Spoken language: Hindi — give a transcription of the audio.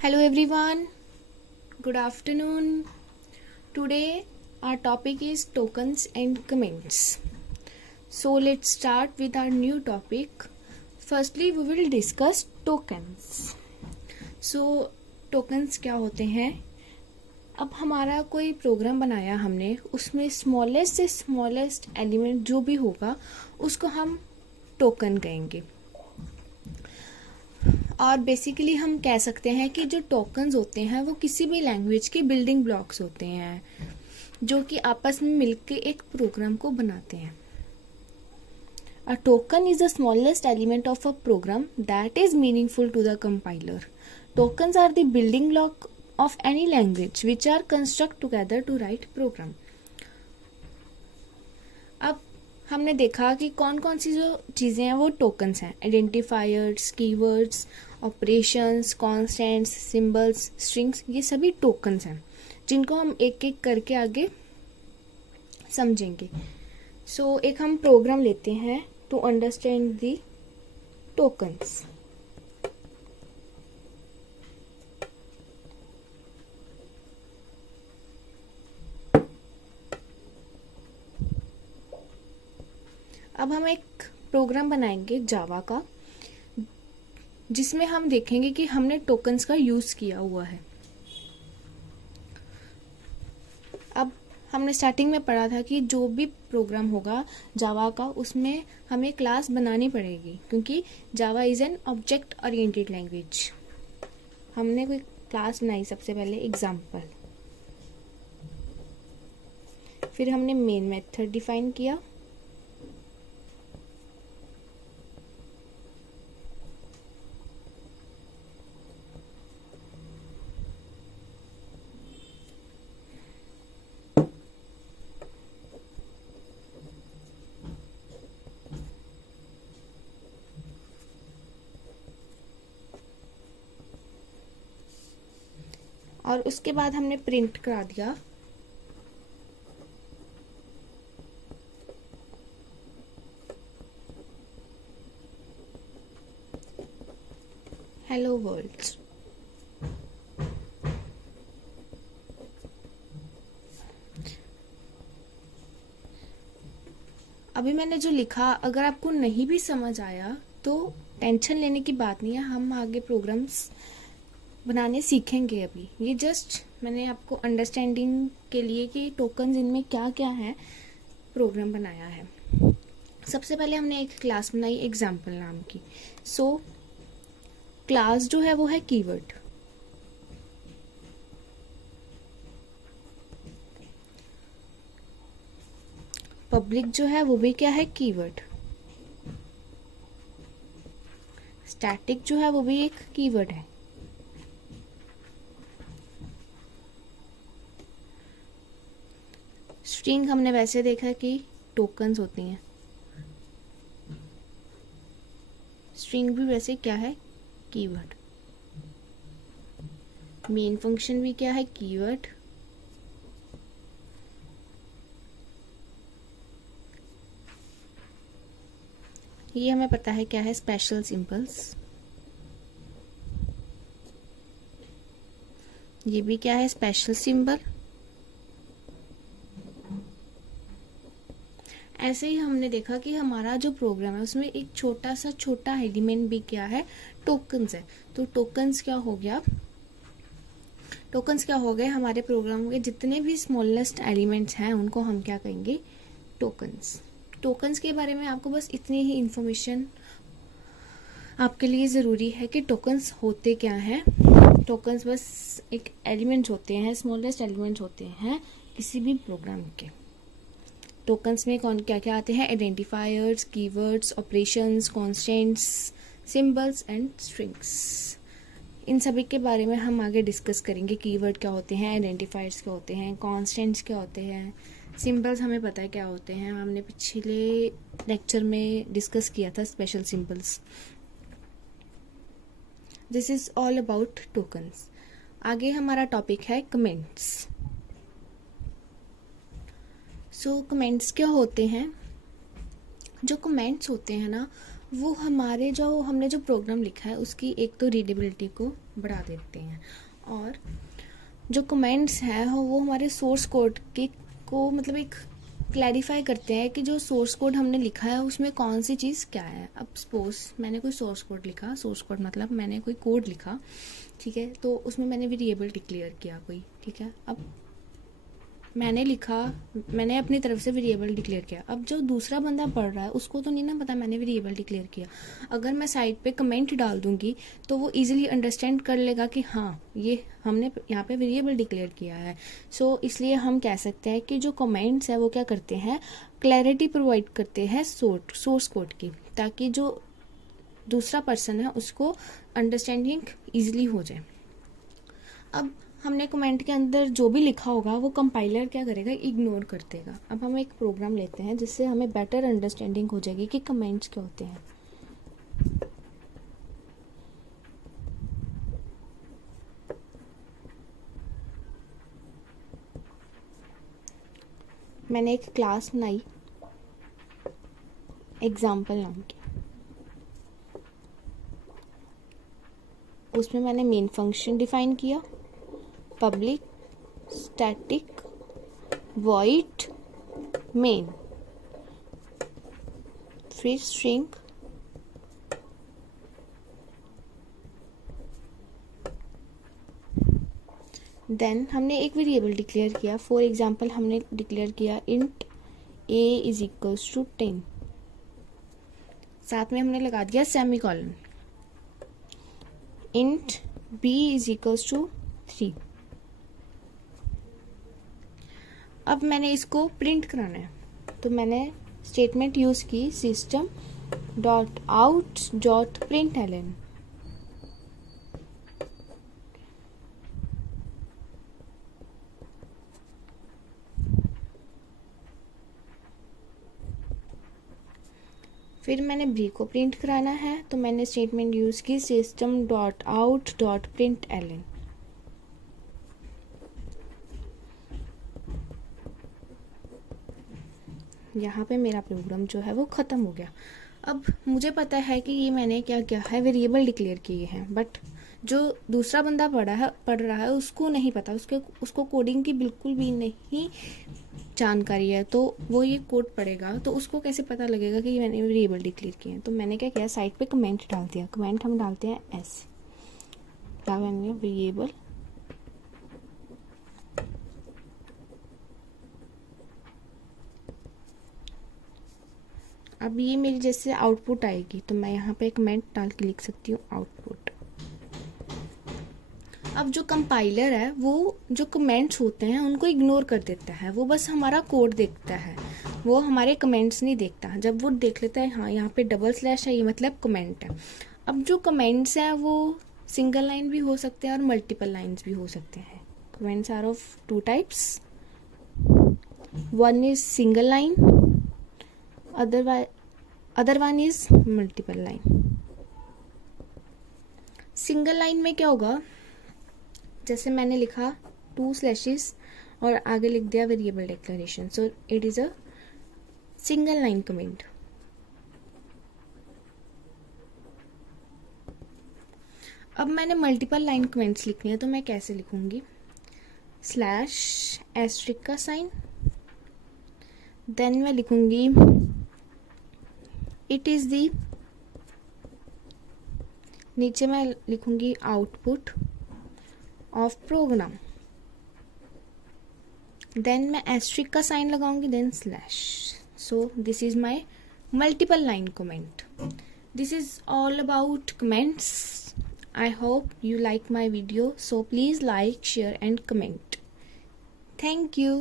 Hello everyone, good afternoon. Today our topic is tokens and comments. So let's start with our new topic. Firstly we will discuss tokens. So tokens क्या होते हैं? अब हमारा कोई प्रोग्राम बनाया हमने, उसमें स्मॉलेस्ट से स्मॉलेस्ट एलिमेंट जो भी होगा उसको हम टोकन कहेंगे। और बेसिकली हम कह सकते हैं कि जो टोकन्स होते हैं वो किसी भी लैंग्वेज के बिल्डिंग ब्लॉक्स होते हैं जो कि आपस में मिलकर एक प्रोग्राम को बनाते हैं। A token is the smallest element of a program that is meaningful to the compiler. Tokens are the building block of any language which are construct together to write program. अब हमने देखा कि कौन कौन सी जो चीज़ें हैं वो टोकन्स हैं। Identifiers, keywords, operations, constants, symbols, strings, ये सभी टोकन्स हैं जिनको हम एक एक करके आगे समझेंगे। सो एक हम प्रोग्राम लेते हैं टू अंडरस्टैंड दी टोकन्स। अब हम एक प्रोग्राम बनाएंगे जावा का जिसमें हम देखेंगे कि हमने टोकन्स का यूज़ किया हुआ है। अब हमने स्टार्टिंग में पढ़ा था कि जो भी प्रोग्राम होगा जावा का उसमें हमें क्लास बनानी पड़ेगी क्योंकि जावा is an object oriented language. हमने कोई क्लास बनाई सबसे पहले एग्जाम्पल, फिर हमने मेन मेथड डिफाइन किया, और उसके बाद हमने प्रिंट करा दिया हेलो वर्ल्ड। अभी मैंने जो लिखा अगर आपको नहीं भी समझ आया तो टेंशन लेने की बात नहीं है, हम आगे प्रोग्राम्स बनाने सीखेंगे। अभी ये जस्ट मैंने आपको अंडरस्टैंडिंग के लिए कि टोकन्स इनमें क्या क्या है प्रोग्राम बनाया है। सबसे पहले हमने एक क्लास बनाई एग्जाम्पल नाम की। सो क्लास जो है वो है कीवर्ड। पब्लिक जो है वो भी क्या है, कीवर्ड। स्टैटिक जो है वो भी एक कीवर्ड है। स्ट्रिंग हमने वैसे देखा कि टोकन्स होती हैं, स्ट्रिंग भी वैसे क्या है, कीवर्ड। मेन फंक्शन भी क्या है, कीवर्ड। ये हमें पता है क्या है, स्पेशल सिंबल्स। ये भी क्या है, स्पेशल सिंबल। ऐसे ही हमने देखा कि हमारा जो प्रोग्राम है उसमें एक छोटा एलिमेंट भी क्या है, टोकन्स है। तो टोकन्स क्या हो गया, टोकन्स क्या हो गए, हमारे प्रोग्राम के जितने भी स्मॉलेस्ट एलिमेंट्स हैं उनको हम क्या कहेंगे, टोकन्स। टोकन्स के बारे में आपको बस इतनी ही इंफॉर्मेशन आपके लिए ज़रूरी है कि टोकन्स होते क्या हैं। टोकन्स बस एक एलिमेंट्स होते हैं, स्मॉलेस्ट एलिमेंट्स होते हैं किसी भी प्रोग्राम के। टोकन्स में कौन क्या क्या आते हैं, identifiers, keywords, operations, constants, symbols and strings. इन सभी के बारे में हम आगे डिस्कस करेंगे। कीवर्ड क्या होते हैं, आइडेंटिफायर्स क्या होते हैं, कॉन्स्टेंट्स क्या होते हैं, सिंबल्स हमें पता है क्या होते हैं, हमने पिछले लेक्चर में डिस्कस किया था special symbols. This is all about tokens. आगे हमारा टॉपिक है कमेंट्स। सो कमेंट्स क्या होते हैं, जो कमेंट्स होते हैं ना वो हमारे जो हमने जो प्रोग्राम लिखा है उसकी एक तो रीडेबिलिटी को बढ़ा देते हैं। और जो कमेंट्स हैं वो हमारे सोर्स कोड के को मतलब एक क्लैरिफाई करते हैं कि जो सोर्स कोड हमने लिखा है उसमें कौन सी चीज़ क्या है। अब सपोज मैंने कोई सोर्स कोड लिखा, सोर्स कोड मतलब मैंने कोई कोड लिखा, ठीक है, तो उसमें मैंने वेरिएबल डिक्लेयर किया कोई, ठीक है। अब मैंने अपनी तरफ से वेरिएबल डिक्लेयर किया। अब जो दूसरा बंदा पढ़ रहा है उसको तो नहीं ना पता मैंने वेरिएबल डिक्लेयर किया। अगर मैं साइड पे कमेंट डाल दूंगी तो वो इजीली अंडरस्टैंड कर लेगा कि हाँ ये हमने यहाँ पे वेरिएबल डिक्लेयर किया है। सो इसलिए हम कह सकते हैं कि जो कमेंट्स है वो क्या करते हैं, क्लैरिटी प्रोवाइड करते हैं सोर्स कोड की, ताकि जो दूसरा पर्सन है उसको अंडरस्टैंडिंग ईजिली हो जाए। अब हमने कमेंट के अंदर जो भी लिखा होगा वो कंपाइलर क्या करेगा, इग्नोर कर देगा। अब हम एक प्रोग्राम लेते हैं जिससे हमें बेटर अंडरस्टैंडिंग हो जाएगी कि कमेंट्स क्या होते हैं। मैंने एक क्लास बनाई एग्जाम्पल नाम की, उसमें मैंने मेन फंक्शन डिफाइन किया, पब्लिक स्टैटिक void main, फिर स्ट्रिंग, देन हमने एक वेरिएबल डिक्लेयर किया। फॉर एग्जांपल हमने डिक्लेयर किया int a is equals to 10, साथ में हमने लगा दिया semicolon, int b is equals to 3। अब मैंने इसको प्रिंट कराना है तो मैंने स्टेटमेंट यूज की system dot out dot println. फिर मैंने b को प्रिंट कराना है तो मैंने स्टेटमेंट यूज की system dot out dot println. यहाँ पे मेरा प्रोग्राम जो है वो ख़त्म हो गया। अब मुझे पता है कि ये मैंने क्या किया है, वेरिएबल डिक्लेयर किए हैं, बट जो दूसरा बंदा पढ़ रहा है उसको नहीं पता, उसको कोडिंग की बिल्कुल भी नहीं जानकारी है। तो वो ये कोड पढ़ेगा तो उसको कैसे पता लगेगा कि मैंने वेरिएबल डिक्लेयर किए हैं। तो मैंने क्या किया, साइड पे कमेंट डाल दिया। कमेंट हम डालते हैं ऐसे, क्या मैंने वेरिएबल अब ये मेरी जैसे आउटपुट आएगी तो मैं यहाँ पे कमेंट डाल के लिख सकती हूँ आउटपुट। अब जो कंपाइलर है वो जो कमेंट्स होते हैं उनको इग्नोर कर देता है, वो बस हमारा कोड देखता है, वो हमारे कमेंट्स नहीं देखता। जब वो देख लेता है हाँ यहाँ पे डबल स्लैश है ये मतलब कमेंट है। अब जो कमेंट्स हैं वो सिंगल लाइन भी हो सकते हैं और मल्टीपल लाइन्स भी हो सकते हैं। Comments are of 2 types, one is single line, other one is multiple line. Single line में क्या होगा, जैसे मैंने लिखा 2 स्लैशेस और आगे लिख दिया variable declaration, so it is a single line comment. अब मैंने मल्टीपल लाइन कमेंट्स लिखनी है तो मैं कैसे लिखूंगी, स्लैश एस्ट्रिक का साइन, देन मैं लिखूंगी इट इज दी, नीचे मैं लिखूंगी आउटपुट ऑफ प्रोग्राम, देन मैं एस्ट्रिक का साइन लगाऊंगी, then slash. So this is my multiple line comment. This is all about comments. I hope you like my video, so please like, share and comment. Thank you.